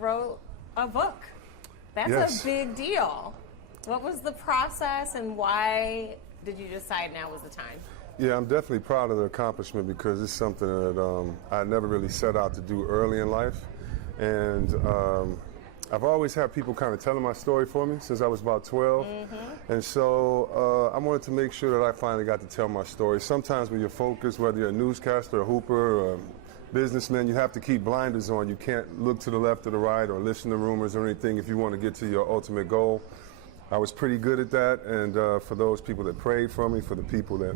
wrote a book. That's a big deal. What was the process, and why did you decide now was the time? Yeah, I'm definitely proud of the accomplishment because it's something that I never really set out to do early in life. And I've always had people kind of telling my story for me since I was about 12. And so I wanted to make sure that I finally got to tell my story. Sometimes when you're focused, whether you're a newscaster, a hooper, or a businessman, you have to keep blinders on. You can't look to the left or the right or listen to rumors or anything if you want to get to your ultimate goal. I was pretty good at that, and for those people that prayed for me, for the people that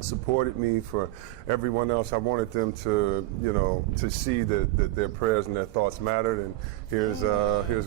supported me, for everyone else, I wanted them to, you know, to see that their prayers and their thoughts mattered, and here's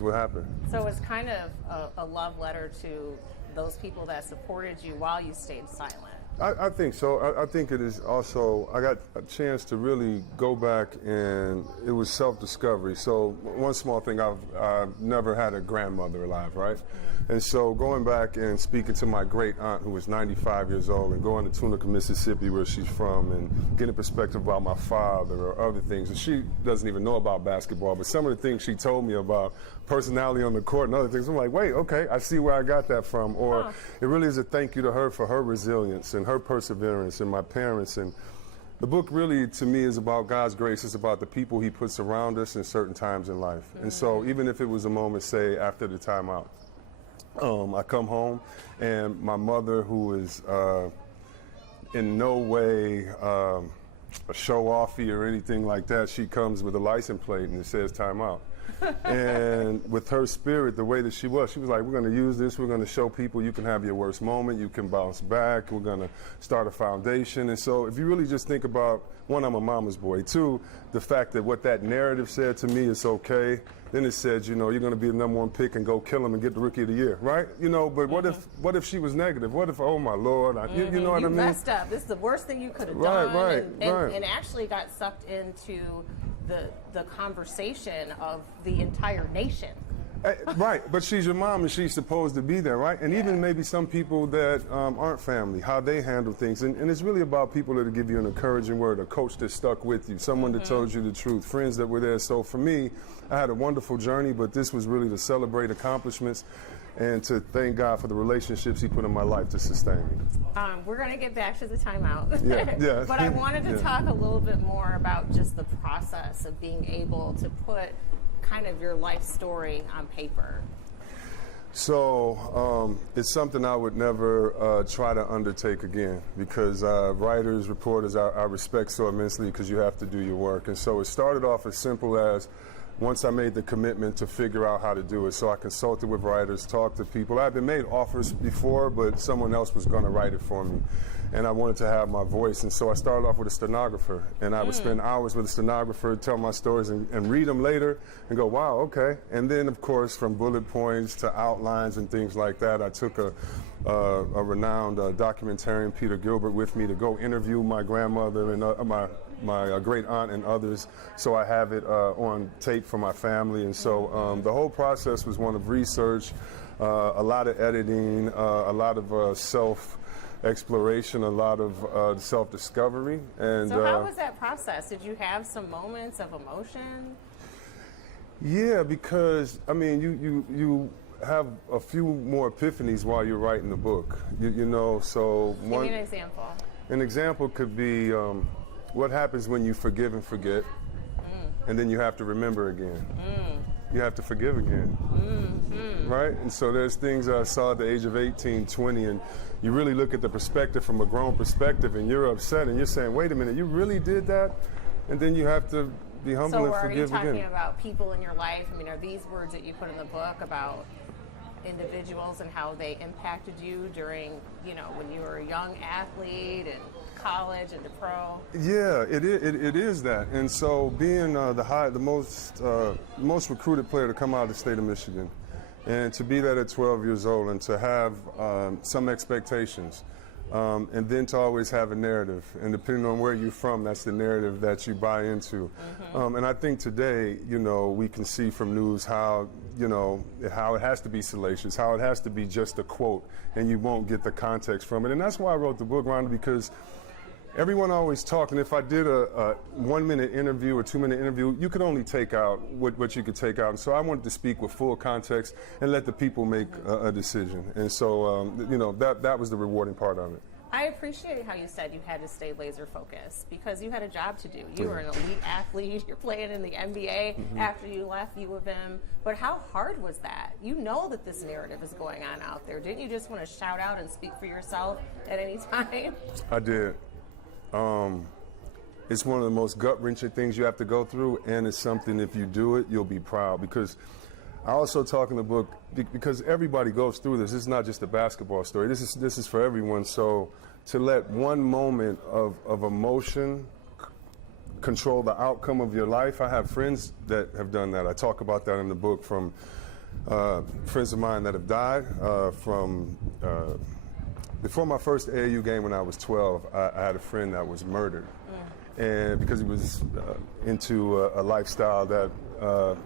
what happened. So it's kind of a love letter to those people that supported you while you stayed silent. I think so. I think it is also, I got a chance to really go back, and it was self-discovery. So one small thing, I've never had a grandmother alive, right? And so going back and speaking to my great aunt who was 95 years old and going to Tunica, Mississippi, where she's from, and getting a perspective about my father or other things. And she doesn't even know about basketball, but some of the things she told me about personality on the court and other things, I'm like, wait, okay, I see where I got that from. Or it really is a thank you to her for her resilience and her perseverance, and my parents. And the book really, to me, is about God's grace. It's about the people he puts around us in certain times in life. And so even if it was a moment, say, after the timeout, I come home, and my mother, who is in no way a show-offy or anything like that, she comes with a license plate and it says timeout. And with her spirit, the way that she was like, we're going to use this, we're going to show people you can have your worst moment, you can bounce back, we're going to start a foundation. And so if you really just think about, one, I'm a mama's boy. Two, the fact that what that narrative said to me is okay. Then it said, you know, you're going to be the #1 pick and go kill him and get the Rookie of the Year, right? You know, but what if she was negative? What if, oh my Lord, you know what I mean? You messed up. This is the worst thing you could have done. Right. And actually got sucked into the conversation of the entire nation. Right, but she's your mom and she's supposed to be there, right? And even maybe some people that aren't family, how they handle things. And it's really about people that give you an encouraging word, a coach that stuck with you, someone that told you the truth, friends that were there. So for me, I had a wonderful journey, but this was really to celebrate accomplishments and to thank God for the relationships he put in my life to sustain me. We're going to get back to the timeout. Yeah. But I wanted to talk a little bit more about just the process of being able to put kind of your life story on paper. So it's something I would never try to undertake again, because writers, reporters, I respect so immensely, because you have to do your work. And so it started off as simple as, once I made the commitment to figure out how to do it. So I consulted with writers, talked to people. I've been made offers before, but someone else was going to write it for me. And I wanted to have my voice. And so I started off with a stenographer. And I would spend hours with a stenographer, tell my stories, and read them later and go, wow, okay. And then, of course, from bullet points to outlines and things like that, I took a renowned documentarian, Peter Gilbert, with me to go interview my grandmother and my great aunt and others, so I have it on tape for my family. And so the whole process was one of research, a lot of editing, a lot of self-exploration, a lot of self-discovery. And so how was that process? Did you have some moments of emotion? Yeah, because, I mean, you have a few more epiphanies while you're writing the book. You know, so Give me an example. An example could be what happens when you forgive and forget, and then you have to remember again. You have to forgive again, right? And so there's things I saw at the age of 18, 20, and you really look at the perspective from a grown perspective, and you're upset, and you're saying, wait a minute, you really did that? And then you have to be humble and forgive again. So are you talking about people in your life? I mean, are these words that you put in the book about individuals and how they impacted you during, you know, when you were a young athlete and college and to pro? Yeah, it is that. And so being the most recruited player to come out of the state of Michigan, and to be that at 12 years old, and to have some expectations, and then to always have a narrative, and depending on where you're from, that's the narrative that you buy into. And I think today, you know, we can see from news how, you know, how it has to be salacious, how it has to be just a quote, and you won't get the context from it. And that's why I wrote the book, Rhonda, because everyone always talked, and if I did a 1 minute interview or 2 minute interview, you could only take out what you could take out. And so I wanted to speak with full context and let the people make a decision. And so, that was the rewarding part of it. I appreciate how you said you had to stay laser focused because you had a job to do. You were an elite athlete. You're playing in the NBA after you left U of M. But how hard was that? You know that this narrative is going on out there. Didn't you just want to shout out and speak for yourself at any time? I did. It's one of the most gut-wrenching things you have to go through, and it's something, if you do it, you'll be proud. Because I also talk in the book, because everybody goes through this. This is not just a basketball story. This is for everyone. So to let one moment of emotion control the outcome of your life, I have friends that have done that. I talk about that in the book, from friends of mine that have died, before my first AAU game when I was 12, I had a friend that was murdered. And because he was into a lifestyle that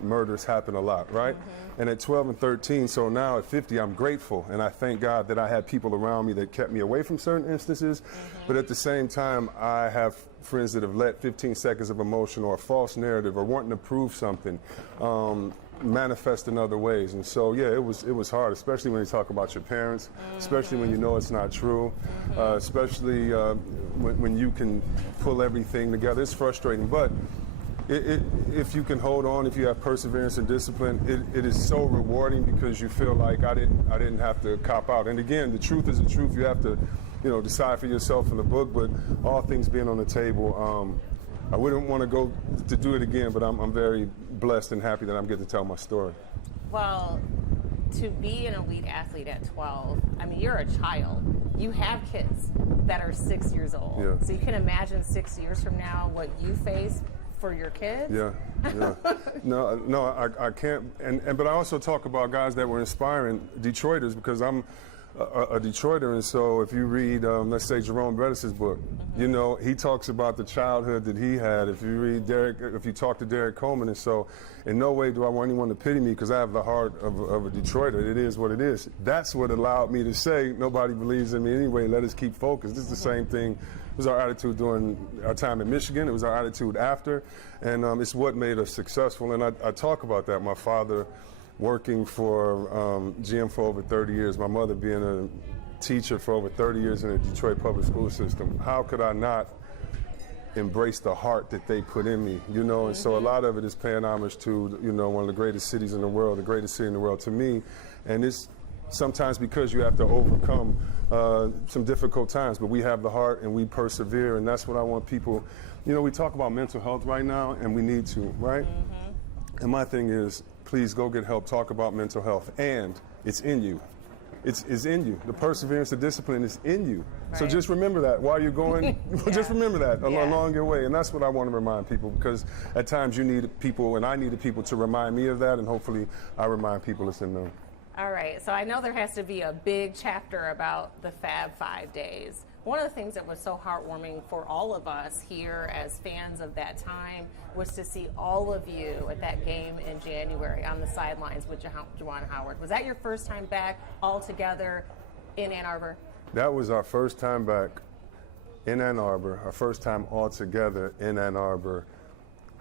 murders happen a lot, right? And at 12 and 13, so now at 50, I'm grateful. And I thank God that I had people around me that kept me away from certain instances. But at the same time, I have friends that have let 15 seconds of emotion or a false narrative or wanting to prove something manifest in other ways. And so, yeah, it was hard, especially when you talk about your parents, especially when you know it's not true, especially when you can pull everything together. It's frustrating, but if you can hold on, if you have perseverance and discipline, it is so rewarding because you feel like I didn't have to cop out. And again, the truth is the truth. You have to, decide for yourself in the book. But all things being on the table, I wouldn't want to go to do it again. But I'm very blessed and happy that I'm getting to tell my story. Well, to be an elite athlete at 12, I mean, you're a child. You have kids that are 6 years old. Yeah. So you can imagine 6 years from now what you face for your kids? Yeah. No, I can't. But I also talk about guys that were inspiring Detroiters because I'm a Detroiter, and so if you read, let's say Jerome Bettis' book, he talks about the childhood that he had. If you talk to Derek Coleman, and so in no way do I want anyone to pity me because I have the heart of a Detroiter. It is what it is. That's what allowed me to say nobody believes in me anyway. Let us keep focused. This is the same thing. It was our attitude during our time in Michigan. It was our attitude after, and it's what made us successful. And I talk about that. My father working for GM for over 30 years, my mother being a teacher for over 30 years in the Detroit public school system. How could I not embrace the heart that they put in me, And so a lot of it is paying homage to, one of the greatest cities in the world, the greatest city in the world to me. And it's sometimes because you have to overcome some difficult times, but we have the heart and we persevere, and that's what I want people. We talk about mental health right now, and we need to, right? And my thing is, please go get help. Talk about mental health, and it's in you. It's in you. The perseverance, the discipline is in you. Right. So just remember that while you're going. Just remember that along your way, and that's what I want to remind people, because at times you need people, and I needed people to remind me of that, and hopefully I remind people it's in them. All right, so I know there has to be a big chapter about the Fab 5 days. One of the things that was so heartwarming for all of us here as fans of that time was to see all of you at that game in January on the sidelines with Juwan Howard. Was that your first time back all together in Ann Arbor? That was our first time back in Ann Arbor, our first time all together in Ann Arbor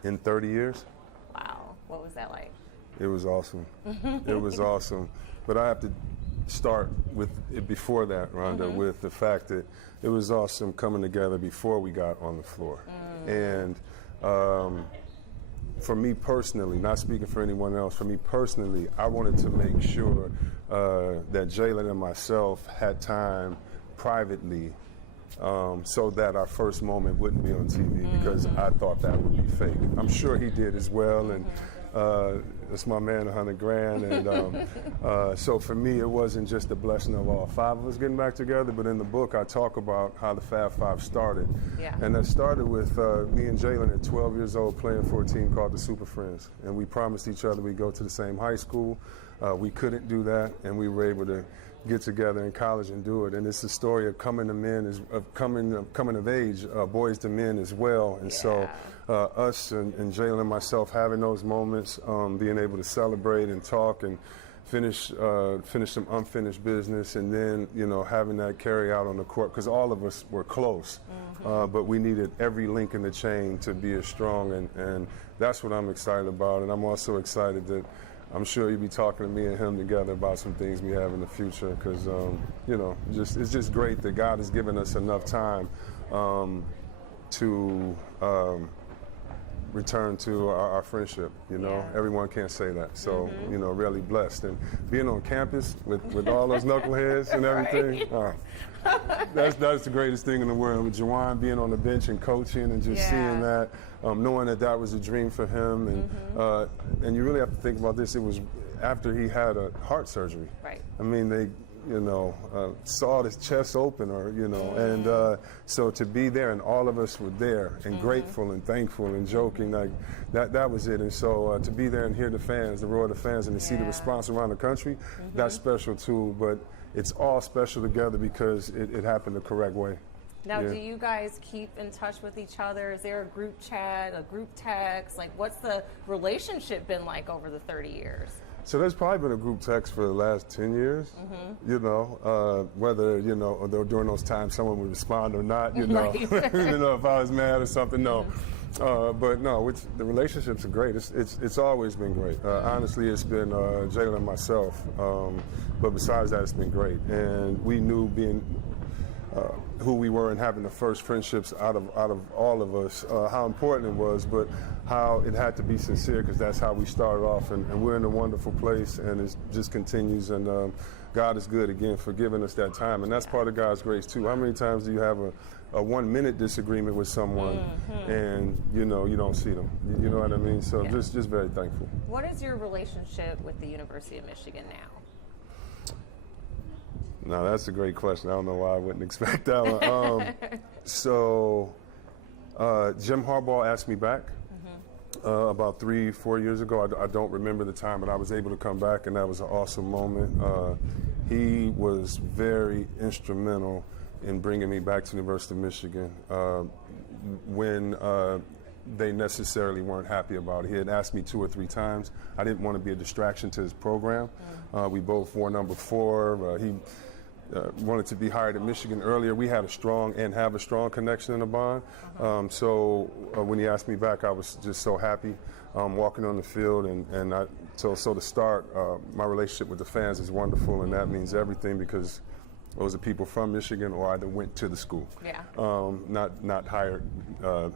in 30 years. Wow, what was that like? It was awesome. It was awesome. But I have to start with it before that, Rhonda, with the fact that it was awesome coming together before we got on the floor. And for me personally, not speaking for anyone else, for me personally, I wanted to make sure that Jalen and myself had time privately so that our first moment wouldn't be on TV, because I thought that would be fake. I'm sure he did as well, and it's my man, $100,000, and so for me, it wasn't just the blessing of all five of us getting back together, but in the book, I talk about how the Fab Five started, and that started with me and Jalen at 12 years old playing for a team called the Super Friends, and we promised each other we'd go to the same high school. We couldn't do that, and we were able to get together in college and do it. And it's a story of coming of age, boys to men as well. And so us and Jalen and myself having those moments, being able to celebrate and talk and finish some unfinished business, and then, you know, having that carry out on the court, because all of us were close, but we needed every link in the chain to be as strong, and that's what I'm excited about. And I'm also excited that I'm sure you'll be talking to me and him together about some things we have in the future, because, you know, it's just great that God has given us enough time to return to our friendship, you know. Yeah. Everyone can't say that. So, you know, really blessed. And being on campus with all those knuckleheads and everything, that's the greatest thing in the world. With Juwan being on the bench and coaching and just seeing that, knowing that was a dream for him. And you really have to think about this. It was after he had a heart surgery. Right. I mean, they, you know, sawed his chest open, or, you know, and so to be there, and all of us were there and grateful and thankful and joking, like that was it. And so to be there and hear the fans, the roar of the fans, and to see the response around the country, that's special too. But it's all special together because it happened the correct way. Now, do you guys keep in touch with each other? Is there a group chat, a group text? Like, what's the relationship been like over the 30 years? So there's probably been a group text for the last 10 years, you know, whether, you know, or during those times someone would respond or not, you know, you know, if I was mad or something, no. But no, the relationships are great. It's always been great. Honestly, it's been Jalen and myself, but besides that, it's been great. And we knew being who we were and having the first friendships out of all of us, how important it was, but how it had to be sincere, because that's how we started off, and we're in a wonderful place, and it just continues, and God is good, again, for giving us that time, and that's part of God's grace too. How many times do you have a 1 minute disagreement with someone and, you know, you don't see them? You know what I mean? So just very thankful. What is your relationship with the University of Michigan now? Now, that's a great question. I don't know why I wouldn't expect that one. So Jim Harbaugh asked me back about 3-4 years ago. I don't remember the time, but I was able to come back, and that was an awesome moment. He was very instrumental in bringing me back to the University of Michigan when they necessarily weren't happy about it. He had asked me 2 or 3 times. I didn't want to be a distraction to his program. We both wore number 4. He wanted to be hired at Michigan earlier. We had have a strong connection and a bond. So when he asked me back, I was just so happy walking on the field. So to start, my relationship with the fans is wonderful, and that means everything, because those are people from Michigan or either went to the school, not hired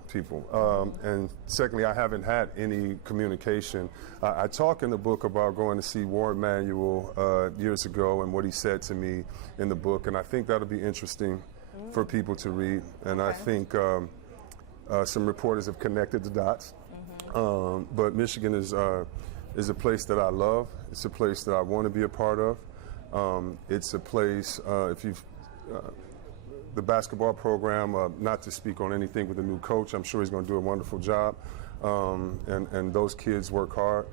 people. And secondly, I haven't had any communication. I talk in the book about going to see Warren Manuel years ago and what he said to me in the book, and I think that'll be interesting for people to read. And I think some reporters have connected the dots. But Michigan is a place that I love. It's a place that I want to be a part of. It's a place, the basketball program, not to speak on anything with the new coach, I'm sure he's going to do a wonderful job, and those kids work hard.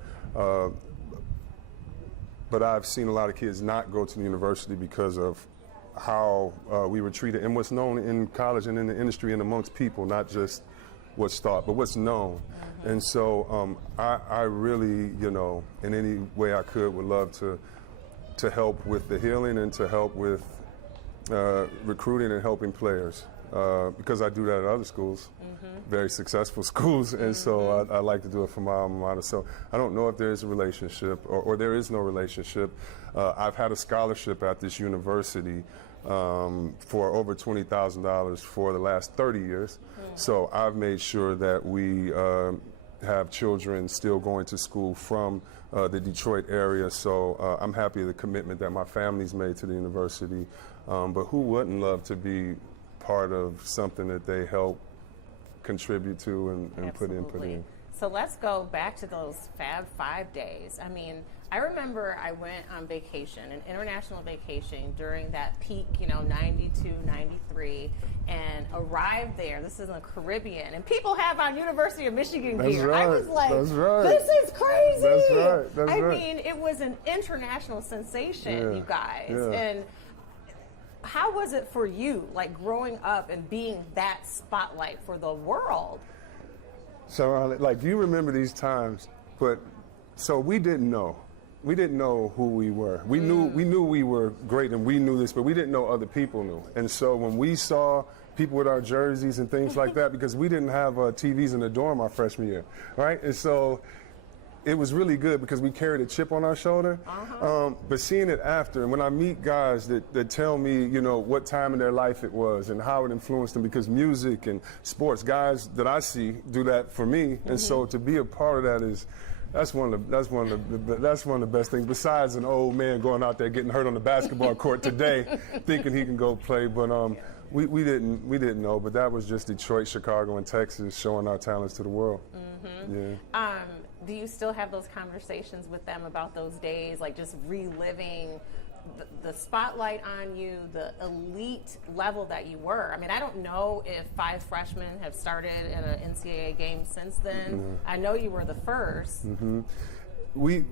But I've seen a lot of kids not go to the university because of how we were treated and what's known in college and in the industry and amongst people, not just what's thought, but what's known. And so I really, you know, in any way I could, would love to help with the healing and to help with recruiting and helping players, because I do that at other schools, very successful schools, and so I like to do it for my alma mater. So I don't know if there is a relationship or there is no relationship. I've had a scholarship at this university for over $20,000 for the last 30 years. So I've made sure that we have children still going to school from the Detroit area. So I'm happy with the commitment that my family's made to the university. But who wouldn't love to be part of something that they help contribute to and put in? So let's go back to those Fab Five days. I mean, I remember I went on vacation, an international vacation, during that peak, 92, 93, and arrived there. This is in the Caribbean, and people have on University of Michigan gear. Right. I was like, this is crazy. That's right. I mean, it was an international sensation, you guys. Yeah. And how was it for you, like growing up and being that spotlight for the world? So, do you remember these times? So we didn't know. we didn't know who we were. We knew we were great and we knew this, but we didn't know other people knew. And so when we saw people with our jerseys and things like that, because we didn't have TVs in the dorm our freshman year, right? And so it was really good because we carried a chip on our shoulder. But seeing it after, and when I meet guys that tell me, you know, what time in their life it was and how it influenced them, because music and sports, guys that I see do that for me. And so to be a part of that is, that's one of the best things. Besides an old man going out there getting hurt on the basketball court today, thinking he can go play. But we didn't know. But that was just Detroit, Chicago, and Texas showing our talents to the world. Yeah. Do you still have those conversations with them about those days, like just reliving the spotlight on you, the elite level that you were? I mean, I don't know if 5 freshmen have started in an NCAA game since then. I know you were the first. We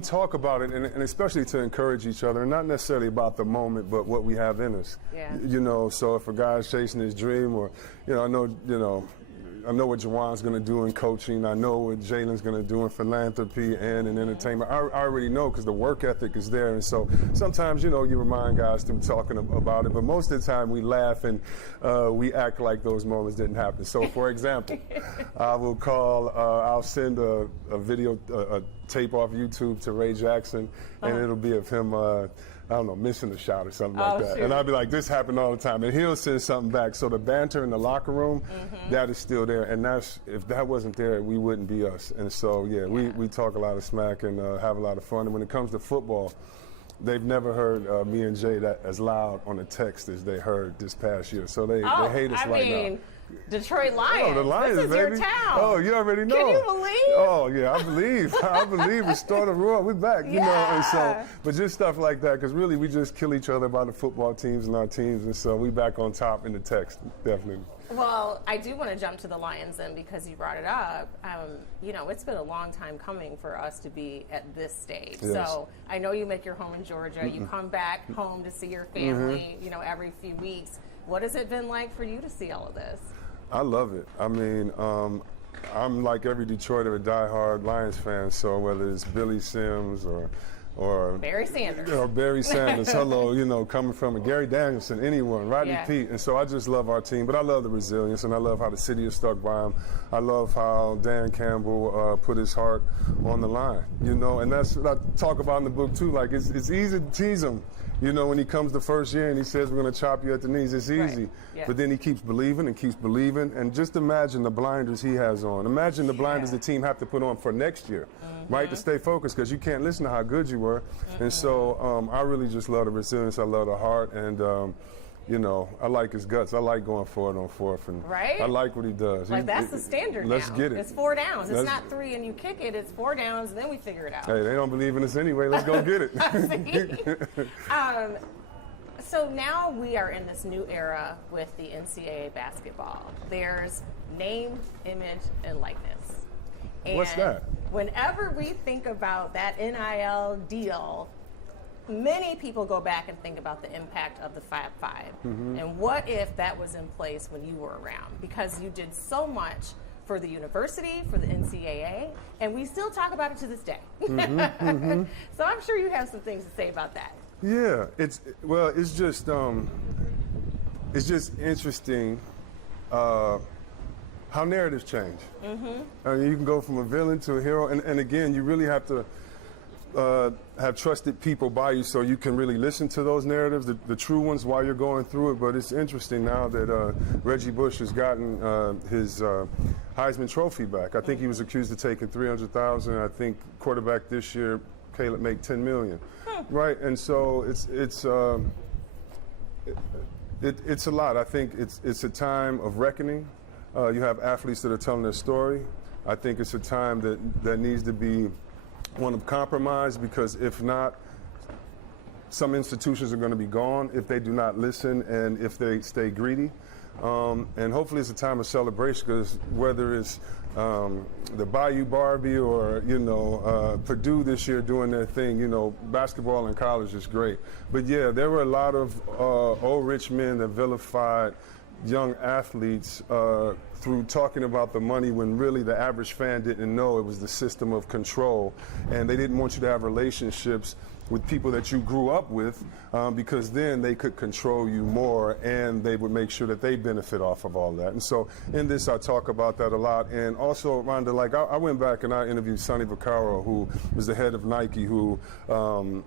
talk about it, and especially to encourage each other, and not necessarily about the moment, but what we have in us. Yeah. You know, so if a guy's chasing his dream, or I know what Jawan's going to do in coaching. I know what Jalen's going to do in philanthropy and in entertainment. I already know because the work ethic is there. And so sometimes, you know, you remind guys through talking about it. But most of the time we laugh and we act like those moments didn't happen. So, for example, I will call, I'll send a video, a tape off YouTube to Ray Jackson, and it'll be of him, I don't know, missing a shot or something like that. Shoot. And I'll be like, this happened all the time. And he'll send something back. So the banter in the locker room, that is still there. And if that wasn't there, we wouldn't be us. And so, yeah. We talk a lot of smack and have a lot of fun. And when it comes to football, they've never heard me and Jay that as loud on the text as they heard this past year. So they hate us right now. Detroit Lions. Oh, the Lions, this is baby. your town. Oh, you already know. Can you believe? Oh, yeah, I believe. I believe. Restore the roar. We're back, you know. And so, but just stuff like that, because really we just kill each other about the football teams and our teams, and so we back on top in the text, definitely. Well, I do want to jump to the Lions then because you brought it up. You know, it's been a long time coming for us to be at this stage. Yes. So I know you make your home in Georgia. You come back home to see your family, you know, every few weeks. What has it been like for you to see all of this? I love it. I mean, I'm like every Detroiter, a diehard Lions fan. So whether it's Billy Sims or Barry Sanders. Or Barry Sanders, hello, you know, coming from Gary Danielson, anyone, Rodney Peete. And so I just love our team, but I love the resilience, and I love how the city is stuck by him. I love how Dan Campbell put his heart on the line, you know, and that's what I talk about in the book too. Like, it's easy to tease him. You know, when he comes the first year and he says, we're going to chop you at the knees, it's easy. Yeah. But then he keeps believing and keeps believing. And just imagine the blinders he has on. Imagine the blinders the team have to put on for next year, right, to stay focused, because you can't listen to how good you were. And so I really just love the resilience. I love the heart. And, you know, I like his guts. I like going forward on fourth. And I like what he does. Like, that's the standard Let's now. get it. It's 4 downs. It's not 3 and you kick it. It's 4 downs and then we figure it out. Hey, they don't believe in us anyway. Let's go get it. So now we are in this new era with the NCAA basketball. There's name, image, and likeness. And what's that? Whenever we think about that NIL deal, many people go back and think about the impact of the Fab Five. And what if that was in place when you were around? Because you did so much for the university, for the NCAA, and we still talk about it to this day. So I'm sure you have some things to say about that. Yeah, it's just interesting how narratives change. I mean, you can go from a villain to a hero, and again, you really have to have trusted people by you so you can really listen to those narratives, the true ones, while you're going through it. But it's interesting now that Reggie Bush has gotten his Heisman Trophy back. I think he was accused of taking $300,000. I think quarterback this year, Caleb, made $10 million. Right, and so it's a lot. I think it's a time of reckoning. You have athletes that are telling their story. I think it's a time that needs to be one of compromise, because if not, some institutions are going to be gone if they do not listen and if they stay greedy. And hopefully it's a time of celebration, because whether it's the Bayou Barbie or, you know, Purdue this year doing their thing, you know, basketball in college is great. But yeah, there were a lot of old rich men that vilified young athletes through talking about the money when really the average fan didn't know it was the system of control, and they didn't want you to have relationships with people that you grew up with, because then they could control you more and they would make sure that they benefit off of all that. And so in this, I talk about that a lot. And also, Rhonda, like I went back and I interviewed Sonny Vaccaro, who was the head of Nike, who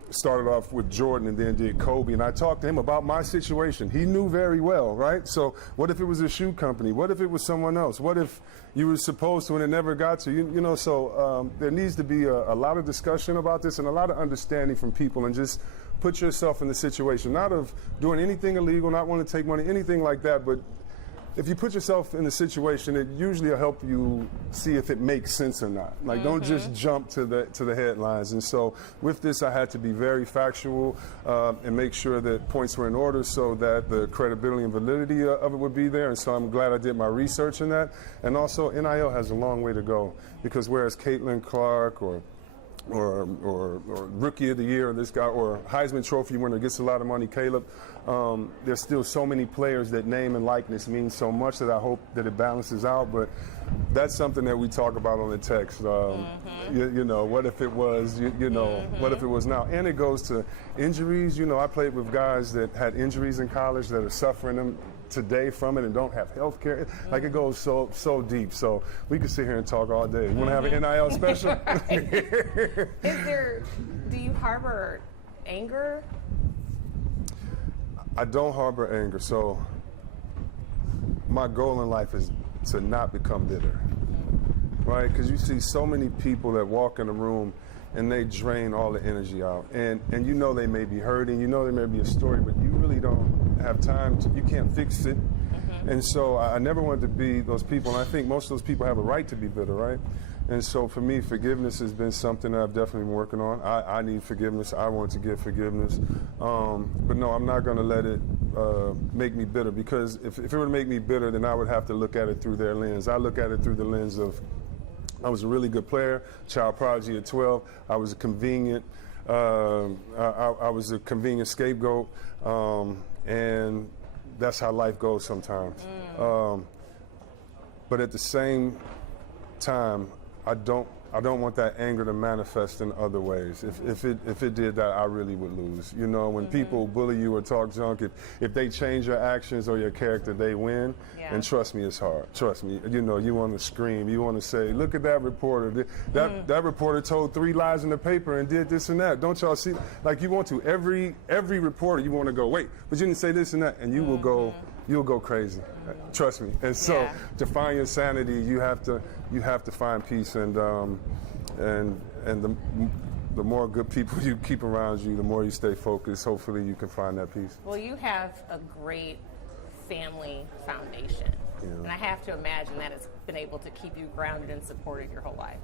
started off with Jordan and then did Kobe. And I talked to him about my situation. He knew very well, right? So what if it was a shoe company? What if it was someone else? What if you were supposed to and it never got to? You know, so there needs to be a lot of discussion about this and a lot of understanding from people, and just put yourself in the situation, not of doing anything illegal, not wanting to take money, anything like that, but if you put yourself in the situation, it usually will help you see if it makes sense or not. Like, don't just jump to the headlines. And so with this, I had to be very factual and make sure that points were in order so that the credibility and validity of it would be there. And so I'm glad I did my research in that. And also, NIL has a long way to go, because whereas Caitlin Clark or Rookie of the Year, or this guy, or Heisman Trophy winner gets a lot of money, Caleb, there's still so many players that name and likeness means so much that I hope that it balances out. But that's something that we talk about on the text. You know, what if it was, you know, what if it was now? And it goes to injuries. You know, I played with guys that had injuries in college that are suffering them today from it and don't have health care. Like, it goes so deep. So we could sit here and talk all day. You want to have an NIL special? Do you harbor anger? I don't harbor anger. So my goal in life is to not become bitter, right? Because you see so many people that walk in a room and they drain all the energy out. And you know they may be hurting, you know there may be a story, but you really don't have time you can't fix it. And so I never wanted to be those people, and I think most of those people have a right to be bitter, right? And so for me, forgiveness has been something that I've definitely been working on. I need forgiveness. I want to give forgiveness. But no, I'm not going to let it make me bitter, because if it were to make me bitter, then I would have to look at it through their lens. I look at it through the lens of, I was a really good player, child prodigy at 12. I was a convenient, I was a convenient scapegoat, and that's how life goes sometimes. But at the same time, I don't want that anger to manifest in other ways. If it did that, I really would lose. You know, when people bully you or talk junk, if they change your actions or your character, they win. Yeah. And trust me, it's hard. Trust me. You know, you want to scream. You want to say, look at that reporter. That reporter told 3 lies in the paper and did this and that. Don't y'all see? Like, you want to. Every reporter, you want to go, wait, but you didn't say this and that. And you will go. You'll go crazy. Trust me. And so to find your sanity, you have to find peace, and the more good people you keep around you, the more you stay focused. Hopefully, you can find that peace. Well, you have a great family foundation, and I have to imagine that it's been able to keep you grounded and supported your whole life.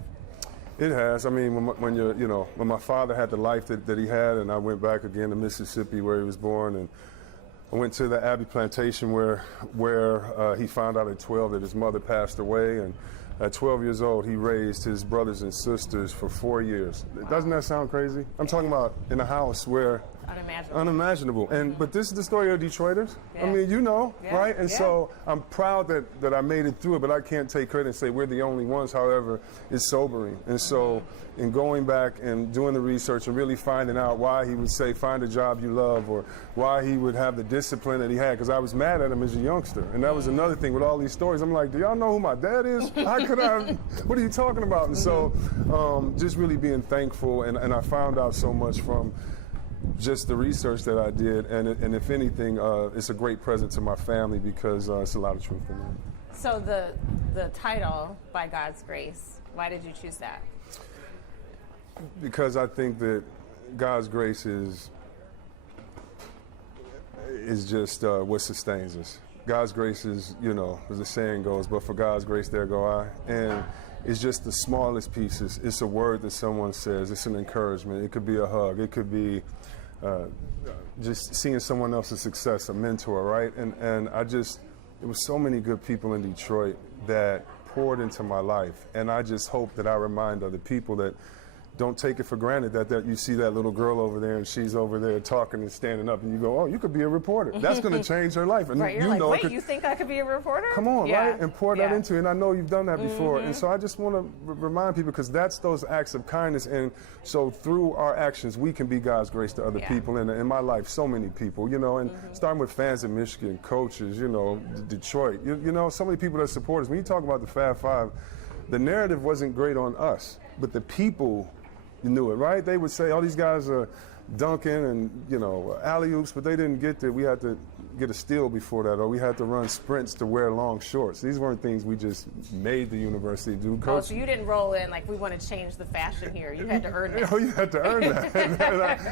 It has. I mean, when my father had the life that he had, and I went back again to Mississippi where he was born, and I went to the Abbey Plantation where he found out at 12 that his mother passed away, and at 12 years old, he raised his brothers and sisters for 4 years. Wow. Doesn't that sound crazy? I'm talking about in a house where unimaginable. And but this is the story of Detroiters. I mean, you know, right? And so I'm proud that I made it through it, but I can't take credit and say we're the only ones. However, it's sobering. And so in going back and doing the research and really finding out why he would say find a job you love, or why he would have the discipline that he had, because I was mad at him as a youngster. And that was another thing with all these stories. I'm like, do y'all know who my dad is? How could I? What are you talking about? And so just really being thankful, and I found out so much from just the research that I did, and if anything, it's a great present to my family, because it's a lot of truth in there. So the title, By God's Grace, why did you choose that? Because I think that God's grace is just what sustains us. God's grace is, you know, as the saying goes, but for God's grace, there go I. And it's just the smallest pieces. It's a word that someone says. It's an encouragement. It could be a hug. It could be just seeing someone else's success, a mentor, right? And there was so many good people in Detroit that poured into my life. And I just hope that I remind other people that, don't take it for granted that you see that little girl over there and she's over there talking and standing up, and you go, oh, you could be a reporter. That's going to change her life. And right, you're like, wait, you think I could be a reporter? Come on, right? And pour that into it. And I know you've done that before. And so I just want to remind people, because that's those acts of kindness. And so through our actions, we can be God's grace to other people. And in my life, so many people, you know, and starting with fans in Michigan, coaches, you know, Detroit, you know, so many people that support us. When you talk about the Fab Five, the narrative wasn't great on us, but the people, you knew it, right? They would say, oh, these guys are dunking and, you know, alley-oops, but they didn't get there. We had to get a steal before that, or we had to run sprints to wear long shorts. These weren't things we just made the university do. Coach, oh, so you didn't roll in like, we want to change the fashion here. You had to earn that. Oh, you had to earn that.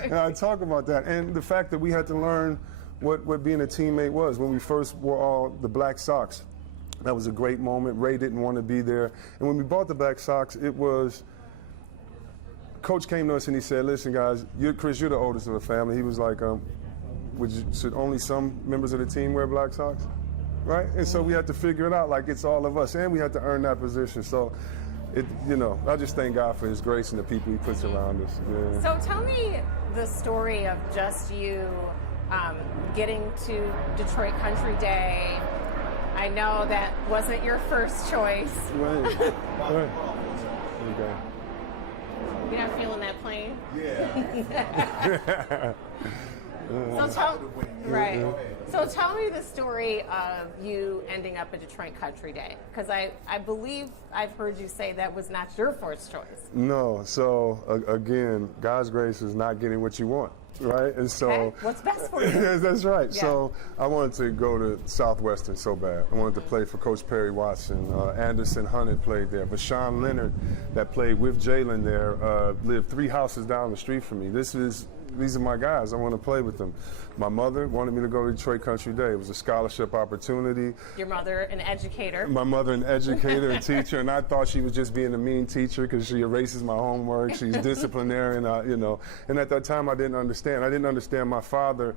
and I talk about that. And the fact that we had to learn what being a teammate was. When we first wore all the black socks, that was a great moment. Ray didn't want to be there. And when we bought the black socks, it was... Coach came to us and he said, listen, guys, Chris, you're the oldest of the family. He was like, should only some members of the team wear black socks? Right? And so we had to figure it out like it's all of us. And we had to earn that position. So, you know, I just thank God for his grace and the people he puts around us. Yeah. So tell me the story of just you getting to Detroit Country Day. I know that wasn't your first choice. Right. Right. Okay. You're not feeling that plane? Yeah. So tell me the story of you ending up at Detroit Country Day, because I believe I've heard you say that was not your first choice. No. So again, God's grace is not getting what you want. Right, and so what's best for you? That's right. Yeah. So I wanted to go to Southwestern so bad. I wanted to play for Coach Perry Watson. Anderson Hunt played there. Vashawn Leonard, that played with Jalen there, lived 3 houses down the street from me. These are my guys. I want to play with them. My mother wanted me to go to Detroit Country Day. It was a scholarship opportunity. Your mother, an educator. My mother, an educator, a teacher, and I thought she was just being a mean teacher because she erases my homework. She's disciplinarian, you know. And at that time, I didn't understand. I didn't understand my father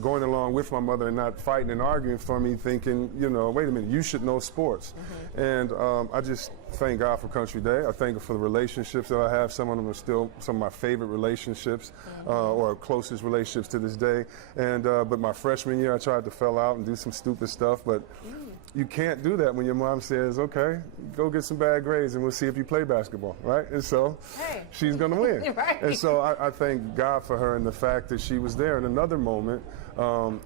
going along with my mother and not fighting and arguing for me, thinking, you know, wait a minute, you should know sports. And I just thank God for Country Day. I thank Him for the relationships that I have. Some of them are still some of my favorite relationships or closest relationships to this day. And but my freshman year, I tried to fell out and do some stupid stuff, but you can't do that when your mom says, okay, go get some bad grades and we'll see if you play basketball, right? And so she's going to win. Right. And so I thank God for her and the fact that she was there. In another moment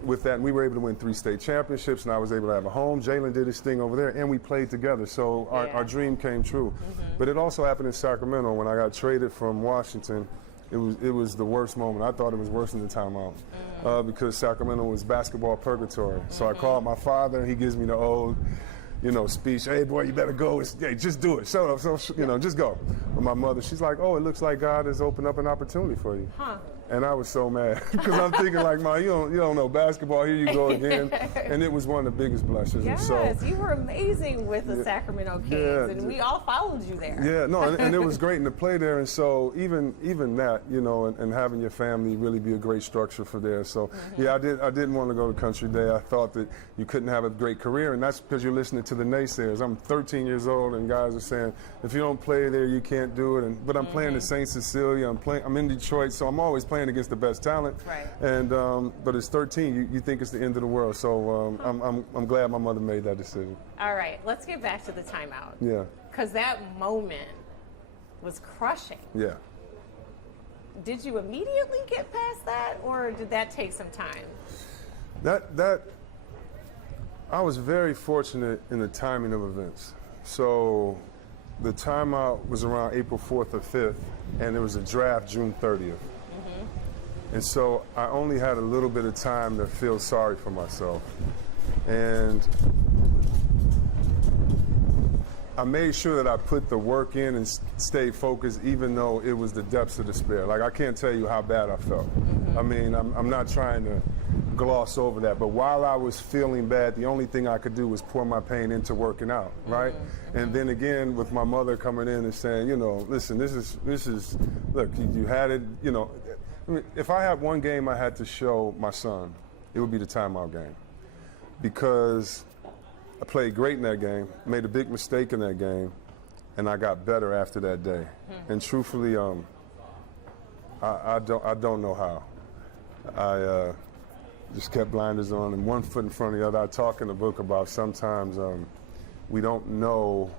with that, we were able to win 3 state championships, and I was able to have a home. Jalen did his thing over there, and we played together. So our dream came true. But it also happened in Sacramento when I got traded from Washington. It was the worst moment. I thought it was worse than the timeout because Sacramento was basketball purgatory. So I called my father, and he gives me the old, you know, speech. Hey, boy, you better go. Hey, just do it. So you know, just go. But my mother, she's like, oh, it looks like God has opened up an opportunity for you. And I was so mad because I'm thinking like, Ma, you don't know basketball. Here you go again. And it was one of the biggest blessings. Yes, and so, you were amazing with the Sacramento Kings, and we all followed you there. Yeah, no, and it was great to play there. And so even that, you know, and having your family really be a great structure for there. So yeah, I didn't want to go to Country Day. I thought that you couldn't have a great career, and that's because you're listening to the naysayers. I'm 13 years old, and guys are saying, if you don't play there, you can't do it. But I'm playing at St. Cecilia. I'm in Detroit, so I'm always playing against the best talent. Right. And but it's 13. You think it's the end of the world. So I'm glad my mother made that decision. All right, let's get back to the timeout. Yeah. Because that moment was crushing. Yeah. Did you immediately get past that, or did that take some time? That I was very fortunate in the timing of events. So the timeout was around April 4th or 5th, and there was a draft June 30th. And so I only had a little bit of time to feel sorry for myself. And I made sure that I put the work in and stayed focused, even though it was the depths of despair. Like, I can't tell you how bad I felt. I mean, I'm not trying to gloss over that, but while I was feeling bad, the only thing I could do was pour my pain into working out, right? And then again, with my mother coming in and saying, you know, listen, this is, look, you had it, you know. I mean, if I had one game I had to show my son, it would be the timeout game. Because I played great in that game, made a big mistake in that game, and I got better after that day. And truthfully, I don't know how. I just kept blinders on and one foot in front of the other. I talk in the book about sometimes we don't know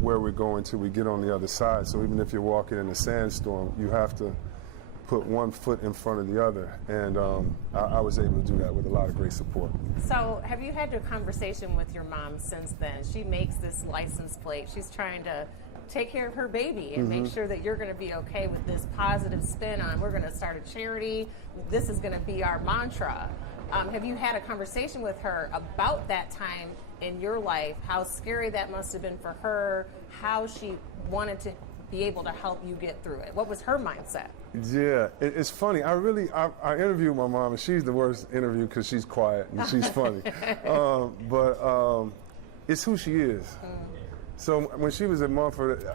where we're going till we get on the other side. So even if you're walking in a sandstorm, you have to put one foot in front of the other. And I was able to do that with a lot of great support. So have you had a conversation with your mom since then? She makes this license plate. She's trying to take care of her baby and make sure that you're going to be okay with this positive spin on, we're going to start a charity. This is going to be our mantra. Have you had a conversation with her about that time in your life, how scary that must have been for her, how she wanted to be able to help you get through it? What was her mindset? Yeah, it's funny. I interviewed my mom, and she's the worst interview because she's quiet and she's funny. But it's who she is. So when she was at Mumford,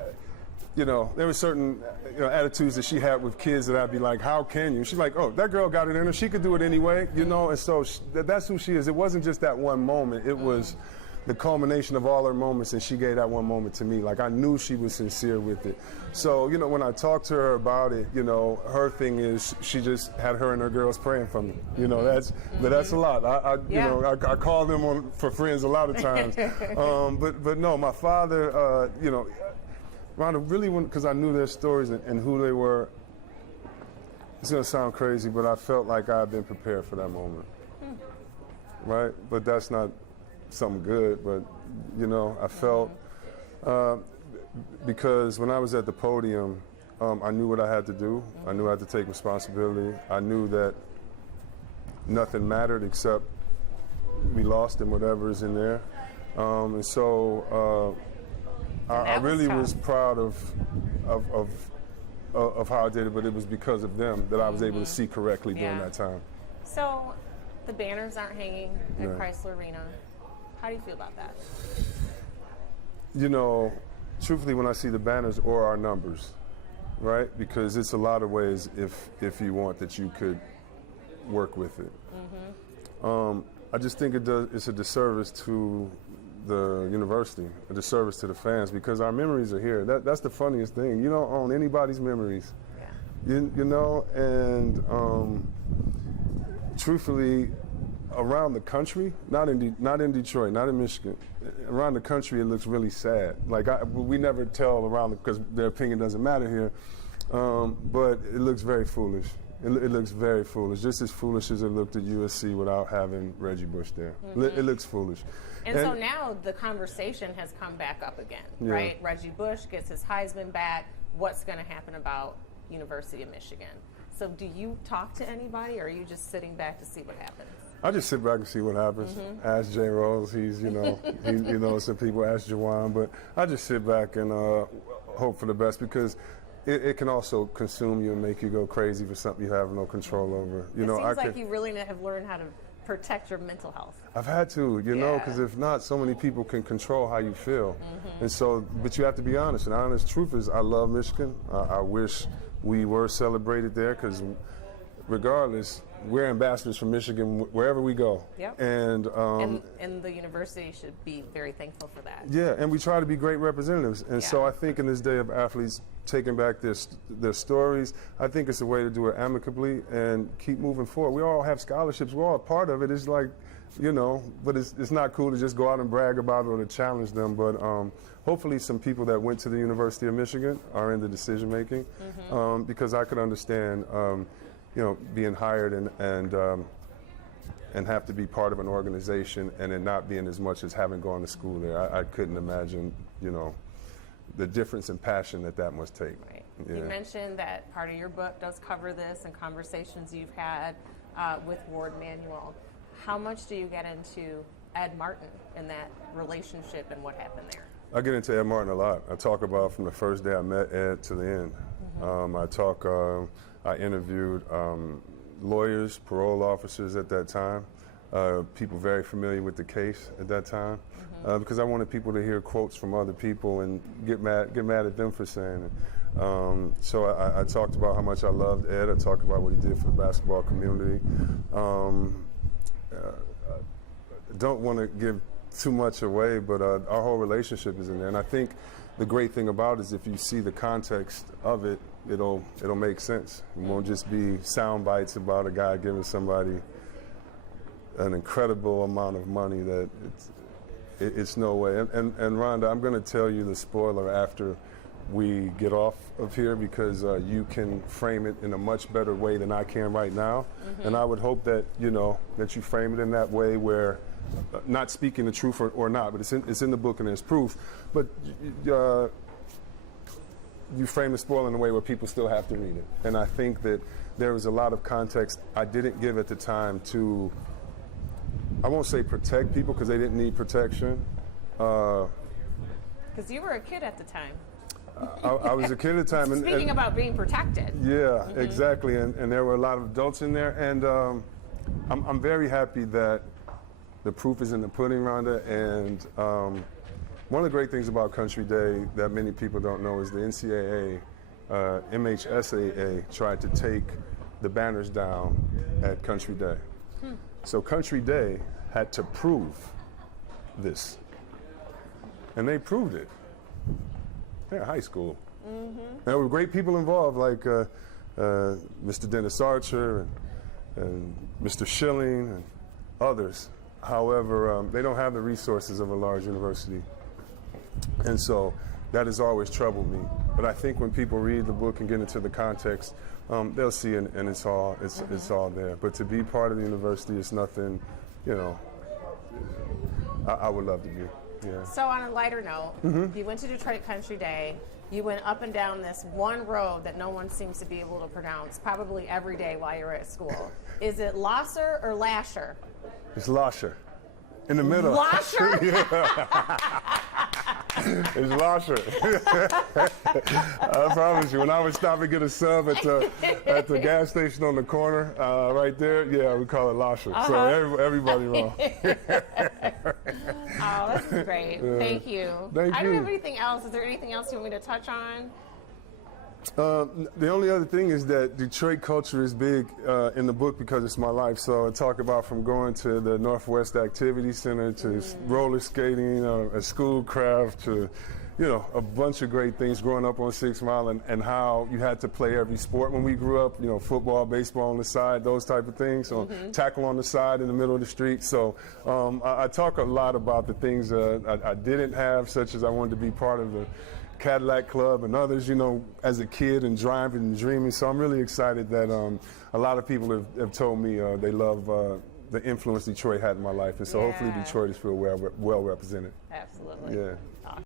there were certain attitudes that she had with kids that I'd be like, how can you? She's like, oh, that girl got it in her. She could do it anyway, And so that's who she is. It wasn't just that one moment. It was the culmination of all her moments, and she gave that one moment to me. Like, I knew she was sincere with it. So, when I talked to her about it, her thing is she just had her and her girls praying for me. But that's a lot. I call them for friends a lot of times. But no, my father, Rhonda, really, because I knew their stories and who they were, it's going to sound crazy, but I felt like I had been prepared for that moment. Right? But that's not something good, but I felt because when I was at the podium, I knew what I had to do. I knew I had to take responsibility. I knew that nothing mattered except we lost and whatever is in there. And so I really was proud of how I did it, but it was because of them that I was able to see correctly during that time. So the banners aren't hanging at Chrysler Arena. How do you feel about that? Truthfully, when I see the banners or our numbers, right? Because it's a lot of ways if you want that you could work with it. I just think it's a disservice to the university, a disservice to the fans, because our memories are here. That's the funniest thing. You don't own anybody's memories. And truthfully, around the country, not in Detroit, not in Michigan, around the country it looks really sad. Like we never tell around because their opinion doesn't matter here, but it looks very foolish. It looks very foolish, just as foolish as it looked at USC without having Reggie Bush there. It looks foolish. And so now the conversation has come back up again, right? Reggie Bush gets his Heisman back. What's going to happen about University of Michigan? So do you talk to anybody, or are you just sitting back to see what happens? I just sit back and see what happens. Ask Jay Rose. He's, some people ask Jawan, but I just sit back and hope for the best, because it can also consume you and make you go crazy for something you have no control over. It seems like you really have learned how to protect your mental health. I've had to, because if not, so many people can control how you feel. And so, but you have to be honest. And the honest truth is, I love Michigan. I wish we were celebrated there, because regardless, we're ambassadors for Michigan wherever we go. And the university should be very thankful for that. Yeah, and we try to be great representatives. And so I think in this day of athletes taking back their stories, I think it's a way to do it amicably and keep moving forward. We all have scholarships. We're all a part of it. It's like, but it's not cool to just go out and brag about it or to challenge them. But hopefully some people that went to the University of Michigan are in the decision making, because I could understand being hired and have to be part of an organization and it not being as much as having gone to school there. I couldn't imagine, the difference in passion that must take. Right. You mentioned that part of your book does cover this and conversations you've had with Ward Manuel. How much do you get into Ed Martin and that relationship and what happened there? I get into Ed Martin a lot. I talk about from the first day I met Ed to the end. I interviewed lawyers, parole officers at that time, people very familiar with the case at that time, because I wanted people to hear quotes from other people and get mad at them for saying it. So I talked about how much I loved Ed. I talked about what he did for the basketball community. Don't want to give too much away, but our whole relationship is in there. And I think the great thing about it is if you see the context of it, it'll make sense. It won't just be sound bites about a guy giving somebody an incredible amount of money that it's no way. And Rhonda, I'm going to tell you the spoiler after we get off of here, because you can frame it in a much better way than I can right now. And I would hope that that you frame it in that way where, not speaking the truth or not, but it's in the book and there's proof. But you frame the spoiler in a way where people still have to read it. And I think that there was a lot of context I didn't give at the time to, I won't say protect people because they didn't need protection. Because you were a kid at the time. I was a kid at the time. Speaking about being protected. Yeah, exactly. And there were a lot of adults in there. And I'm very happy that the proof is in the pudding, Rhonda. And one of the great things about Country Day that many people don't know is the NCAA, MHSAA, tried to take the banners down at Country Day. So Country Day had to prove this. And they proved it. They're high school. There were great people involved, like Mr. Dennis Archer and Mr. Schilling and others. However, they don't have the resources of a large university. And so that has always troubled me. But I think when people read the book and get into the context, they'll see it, and it's all there. But to be part of the university is nothing, I would love to be. Yeah. So on a lighter note, you went to Detroit Country Day. You went up and down this one road that no one seems to be able to pronounce, probably every day while you're at school. Is it Losser or Lasher? It's Losher. In the middle. Losher? It's Losher. I promise you, when I would stop and get a sub at the gas station on the corner, right there, yeah, we call it Losher. So everybody wrong. Oh, this is great. Thank you. Thank I don't you. have anything else. Is there anything else you want me to touch on? The only other thing is that Detroit culture is big in the book because it's my life. So I talk about from going to the Northwest Activity Center to roller skating, a school craft, to a bunch of great things growing up on 6 Mile, and how you had to play every sport when we grew up, football, baseball on the side, those type of things, so tackle on the side in the middle of the street. So I talk a lot about the things I didn't have, such as I wanted to be part of the Cadillac Club and others, as a kid and driving and dreaming. So I'm really excited that a lot of people have told me they love the influence Detroit had in my life. And so hopefully Detroiters feel well represented. Absolutely. Yeah.